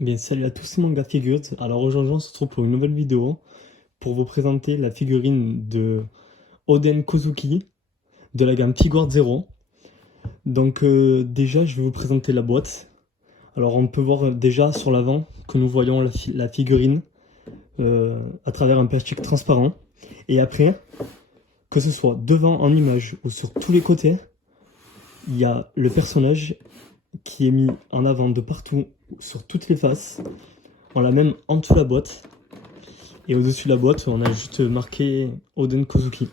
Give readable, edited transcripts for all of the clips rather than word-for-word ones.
Bien, salut à tous, c'est Manga Figures. Alors aujourd'hui, on se retrouve pour une nouvelle vidéo pour vous présenter la figurine de Oden Kozuki de la gamme Figuard Zero. Donc déjà, je vais vous présenter la boîte. Alors on peut voir déjà sur l'avant que nous voyons la figurine à travers un plastique transparent. Et après, que ce soit devant en image ou sur tous les côtés, il y a le personnage qui est mis en avant de partout, sur toutes les faces. On l'a même en dessous de la boîte. Et au-dessus de la boîte, on a juste marqué Oden Kozuki.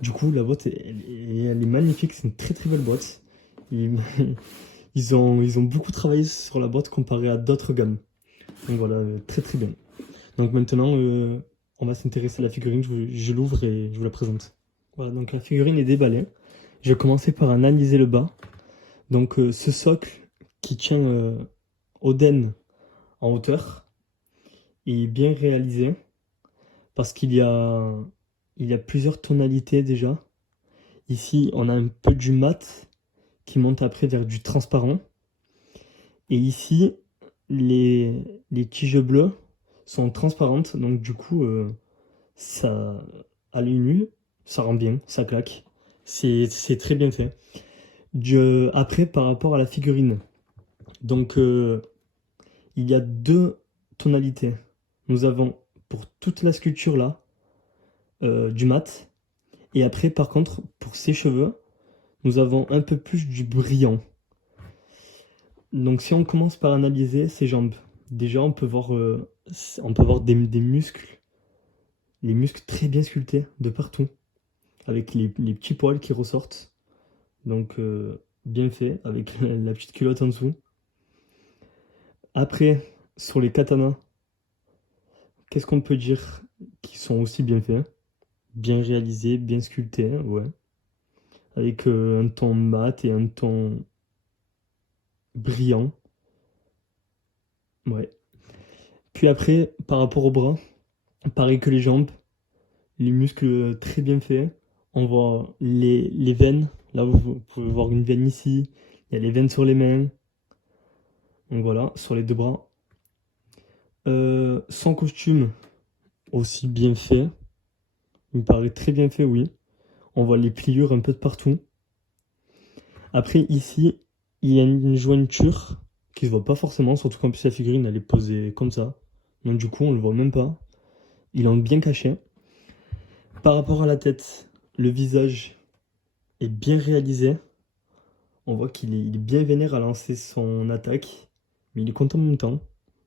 Du coup, la boîte, elle est magnifique, c'est une très très belle boîte. Ils, ils ont beaucoup travaillé sur la boîte comparé à d'autres gammes. Donc voilà, très très bien. Donc maintenant, on va s'intéresser à la figurine, je l'ouvre et je vous la présente. Voilà, donc la figurine est déballée. Je vais commencer par analyser le bas. Donc ce socle qui tient Oden en hauteur est bien réalisé. Parce qu'il y a plusieurs tonalités déjà. Ici, on a un peu du mat qui monte après vers du transparent. Et ici, les tiges bleues sont transparentes, donc du coup, ça, à l'œil nu, ça rend bien, ça claque. C'est très bien fait. Après, par rapport à la figurine, donc il y a deux tonalités. Nous avons pour toute la sculpture là du mat. Et après, par contre, pour ses cheveux, nous avons un peu plus du brillant. Donc si on commence par analyser ses jambes, déjà on peut voir des muscles, les muscles très bien sculptés de partout, avec les petits poils qui ressortent. Donc bien fait, avec la petite culotte en dessous. Après, sur les katanas, qu'est-ce qu'on peut dire qui sont aussi bien faits, bien réalisés, bien sculptés, ouais. Avec un ton mat et un ton brillant, ouais. Puis après, par rapport au bras, pareil que les jambes, les muscles très bien faits. On voit les veines. Là, vous pouvez voir une veine ici. Il y a les veines sur les mains. Donc voilà, sur les deux bras. Son costume, aussi bien fait. Il me paraît très bien fait, oui. On voit les pliures un peu de partout. Après, ici, il y a une jointure qui se voit pas forcément, surtout qu'en plus la figurine, elle est posée comme ça. Donc du coup, on le voit même pas. Il est bien caché. Par rapport à la tête, le visage est bien réalisé. On voit qu'il est bien vénère à lancer son attaque, mais il est content en même temps.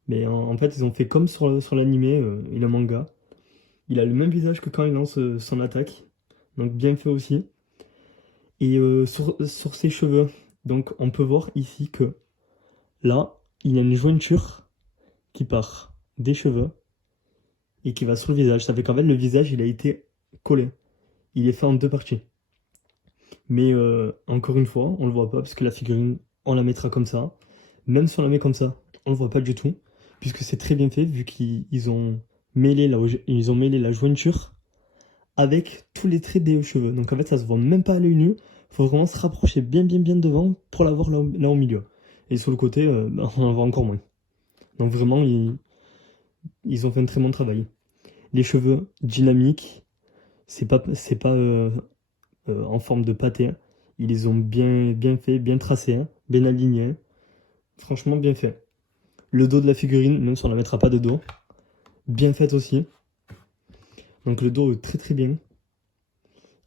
Mais en fait, ils ont fait comme sur l'animé et le manga. Il a le même visage que quand il lance son attaque, donc bien fait aussi. Et sur ses cheveux, donc on peut voir ici que là, il y a une jointure qui part des cheveux et qui va sur le visage. Ça fait qu'en fait, le visage, il a été collé. Il est fait en deux parties. Mais encore une fois, on le voit pas parce que la figurine, on la mettra comme ça. Même si on la met comme ça, on le voit pas du tout. Puisque c'est très bien fait, vu qu'ils ont mêlé la jointure avec tous les traits des cheveux. Donc en fait, ça se voit même pas à l'œil nu. Faut vraiment se rapprocher bien, bien, bien devant pour la voir là au milieu. Et sur le côté, on en voit encore moins. Donc vraiment, ils ont fait un très bon travail. Les cheveux dynamiques, c'est pas en forme de pâté. Ils les ont bien, bien fait, bien tracés, hein, bien alignés. Franchement, bien fait. Le dos de la figurine, même si on ne la mettra pas de dos, bien fait aussi. Donc le dos très très bien.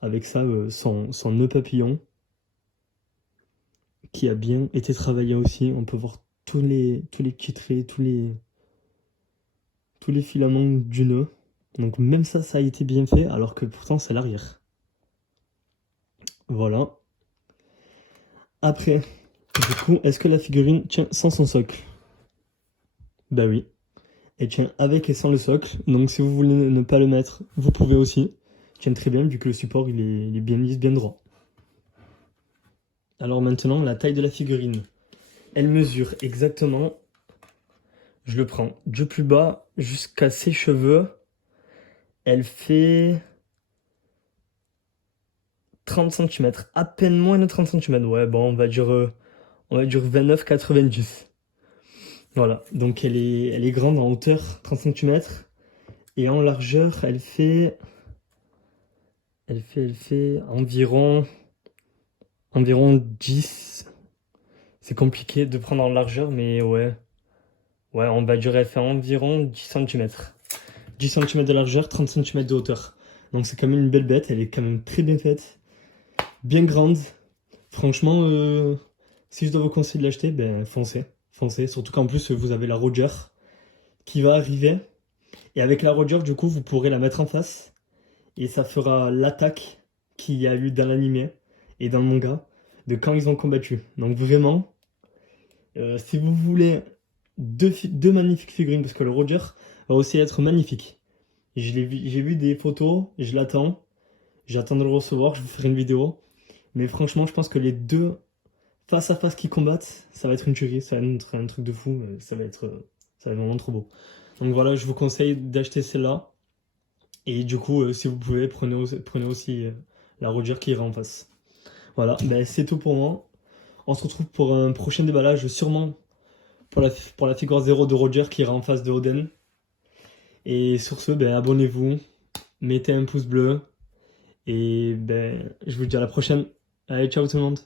Avec ça, son nœud papillon qui a bien été travaillé aussi. On peut voir tous les petits traits, tous les filaments du nœud. Donc même ça a été bien fait, alors que pourtant c'est l'arrière. Voilà. Après, du coup, est-ce que la figurine tient sans son socle? Bah oui. Elle tient avec et sans le socle. Donc si vous voulez ne pas le mettre, vous pouvez aussi. Elle tient très bien vu que le support il est bien lisse, bien droit. Alors maintenant, la taille de la figurine. Elle mesure exactement, je le prends du plus bas jusqu'à ses cheveux. Elle fait 30 centimètres, à peine moins de 30 centimètres. Ouais, bon, on va dire 29,90. Voilà, donc elle est grande en hauteur, 30 centimètres, et en largeur, elle fait environ 10. C'est compliqué de prendre en largeur, mais ouais. Ouais, on va dire elle fait environ 10 centimètres. 10 centimètres de largeur, 30 centimètres de hauteur. Donc c'est quand même une belle bête, elle est quand même très bien faite, bien grande. Franchement, si je dois vous conseiller de l'acheter, ben foncez, foncez. Surtout qu'en plus vous avez la Roger qui va arriver. Et avec la Roger, du coup, vous pourrez la mettre en face. Et ça fera l'attaque qu'il y a eu dans l'anime et dans le manga de quand ils ont combattu. Donc vraiment, si vous voulez deux magnifiques figurines, parce que le Roger va aussi être magnifique. J'ai vu des photos, je l'attends. J'attends de le recevoir, je vous ferai une vidéo. Mais franchement, je pense que les deux face à face qui combattent, ça va être une tuerie, ça va être un truc de fou, ça va être vraiment trop beau. Donc voilà, je vous conseille d'acheter celle-là. Et du coup, si vous pouvez, prenez aussi la Roger qui ira en face. Voilà, ben, c'est tout pour moi. On se retrouve pour un prochain déballage, sûrement pour la figure 0 de Roger qui ira en face de Oden. Et sur ce, ben, abonnez-vous, mettez un pouce bleu. Et ben, je vous dis à la prochaine. Allez, ciao tout le monde.